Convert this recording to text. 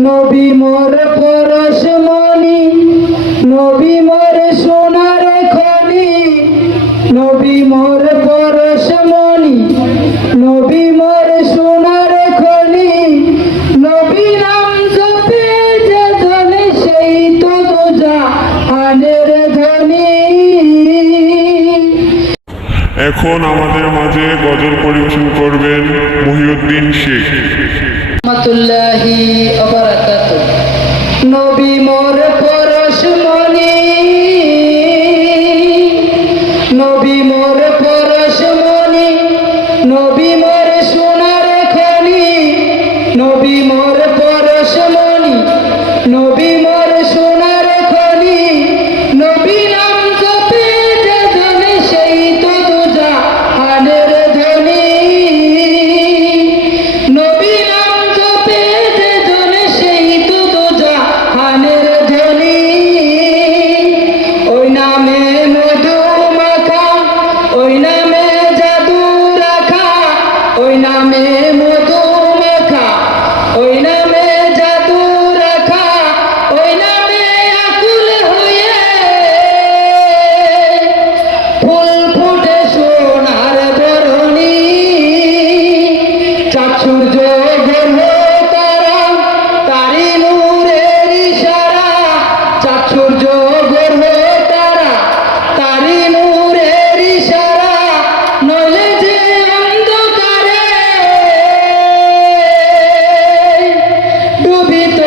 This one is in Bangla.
নবী মোর পরশমণি, নবী মোর সোনার খনি, নবী মোর পরশমণি, নবী মোর সোনার খনি, নবী নাম জপে যে ধনে সেই তো জাহানের ধনী। এখন আমাদের মাঝে গজল পরিবেশন করবেন মহিউদ্দিন শেখ। রহমাতুল্লাহি ওয়া বারাকাতুহু। নবী মোর পরশমণি, নবী মোর পরশমণি, নবী মোর সোনার খনি, নবী মোর পরশমণি, নবী মোর সোনার খনি, নবী নাম জপে যে ধনে সেই তো জাহানের ধনী। নবী নাম জপে যে ধনে সেই তো জাহানের ধনী। ওই নামে মধু মাখা, ওই নামে জাদু রাখা, ওই নামে মধু মাখা, ওই নামে জাদু রাখা, ওই নামে আকুল হয়ে ফুল ফুটে সোনার বরণী। চাক্ষুর্য গ্রহ তারা, তারি নূরের ইশারা, চাক্ষুর্য গ্রহ তারা, তারি নূরের ইশারা, নইলে যে অন্ধকারে ডুবিত